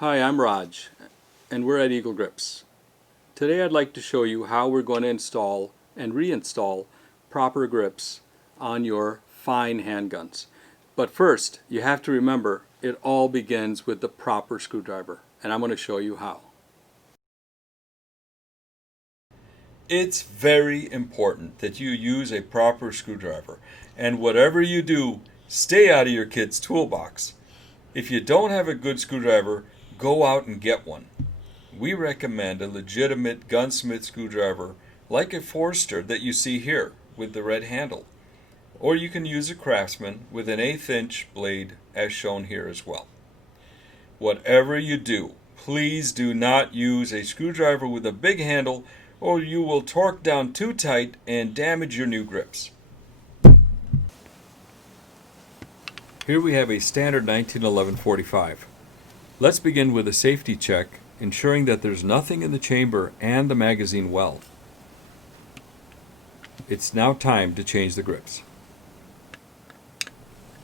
Hi, I'm Raj, and we're at Eagle Grips. Today I'd like to show you how we're going to install and reinstall proper grips on your fine handguns. But first, you have to remember it all begins with the proper screwdriver, and I'm going to show you how. It's very important that you use a proper screwdriver, and whatever you do, stay out of your kid's toolbox. If you don't have a good screwdriver, go out and get one. We recommend a legitimate gunsmith screwdriver like a Forster that you see here with the red handle. Or you can use a Craftsman with an 1/8 inch blade as shown here as well. Whatever you do, please do not use a screwdriver with a big handle or you will torque down too tight and damage your new grips. Here we have a standard 1911 45. Let's begin with a safety check, ensuring that there's nothing in the chamber and the magazine well. It's now time to change the grips.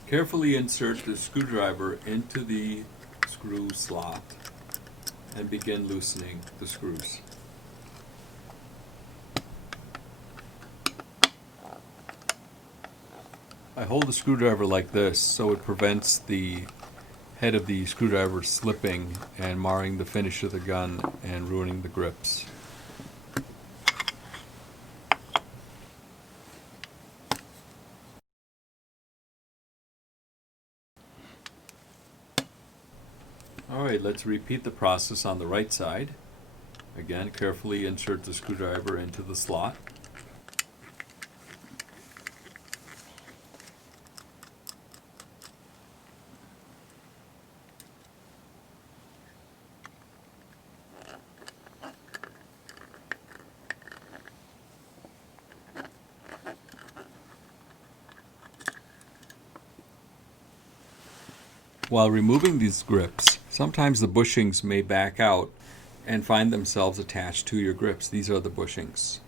Carefully insert the screwdriver into the screw slot and begin loosening the screws. I hold the screwdriver like this so it prevents the head of the screwdriver slipping and marring the finish of the gun and ruining the grips. Alright, let's repeat the process on the right side. Again, carefully insert the screwdriver into the slot. While removing these grips, sometimes the bushings may back out and find themselves attached to your grips. These are the bushings.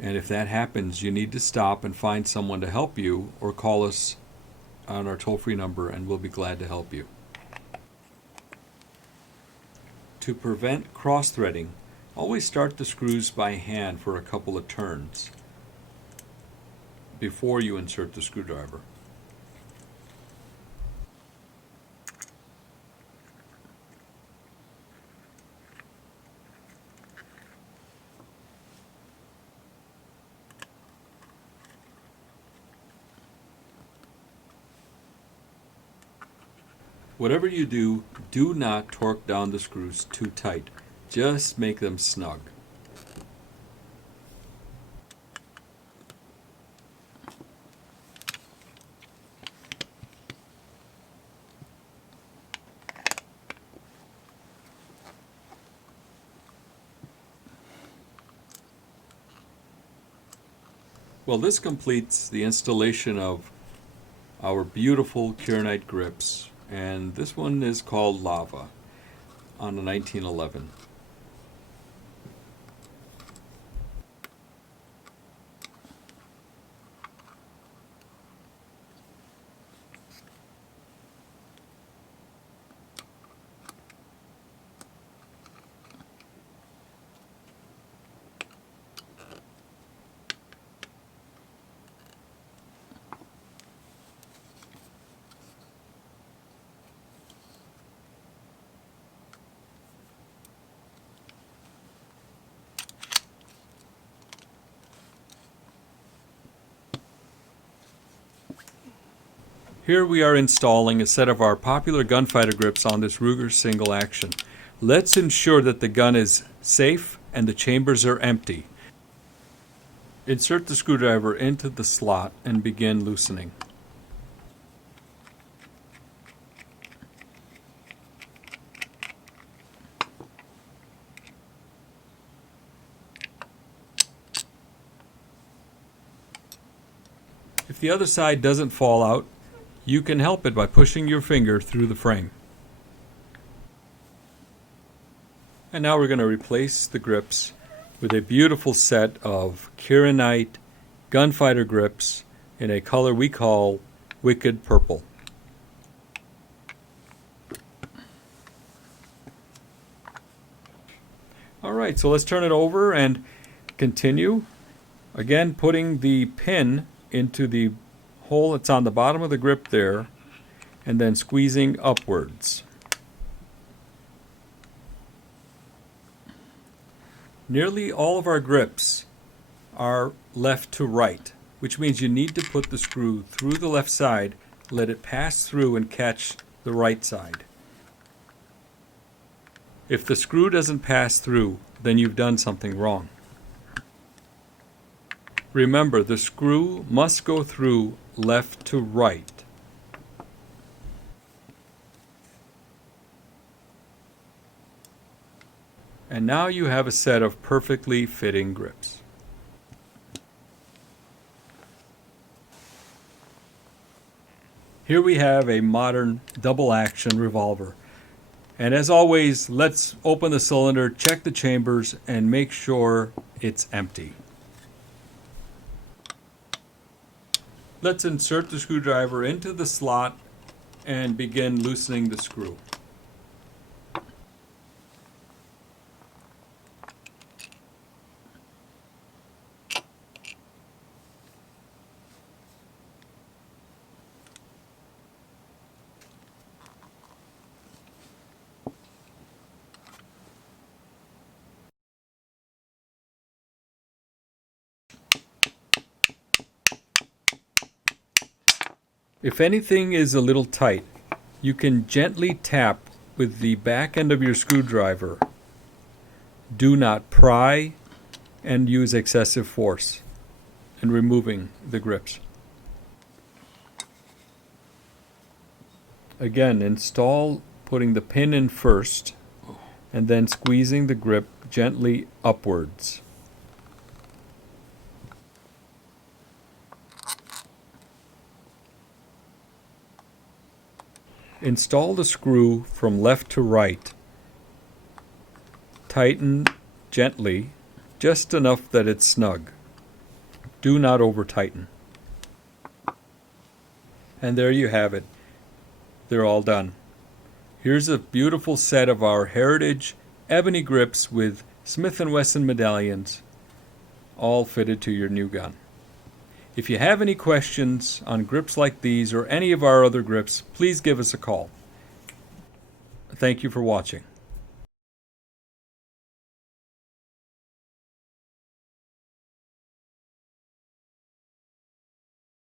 And if that happens, you need to stop and find someone to help you or call us on our toll-free number and we'll be glad to help you. To prevent cross-threading, always start the screws by hand for a couple of turns before you insert the screwdriver. Whatever you do, do not torque down the screws too tight. Just make them snug. Well, this completes the installation of our beautiful Kieranite grips. And this one is called Lava on a 1911. Here we are installing a set of our popular gunfighter grips on this Ruger single action. Let's ensure that the gun is safe and the chambers are empty. Insert the screwdriver into the slot and begin loosening. If the other side doesn't fall out, you can help it by pushing your finger through the frame. And now we're going to replace the grips with a beautiful set of Kieranite gunfighter grips in a color we call Wicked Purple. All right, so let's turn it over and continue. Again, putting the pin into the hole that's on the bottom of the grip there, and then squeezing upwards. Nearly all of our grips are left to right, which means you need to put the screw through the left side, let it pass through and catch the right side. If the screw doesn't pass through, then you've done something wrong. Remember, the screw must go through left to right. And now you have a set of perfectly fitting grips. Here we have a modern double-action revolver. And as always, let's open the cylinder, check the chambers, and make sure it's empty. Let's insert the screwdriver into the slot and begin loosening the screw. If anything is a little tight, you can gently tap with the back end of your screwdriver. Do not pry and use excessive force in removing the grips. Again, install putting the pin in first and then squeezing the grip gently upwards. Install the screw from left to right. Tighten gently, just enough that it's snug. Do not over tighten. And there you have it. They're all done. Here's a beautiful set of our heritage ebony grips with Smith & Wesson medallions, all fitted to your new gun. If you have any questions on grips like these or any of our other grips, please give us a call. Thank you for watching.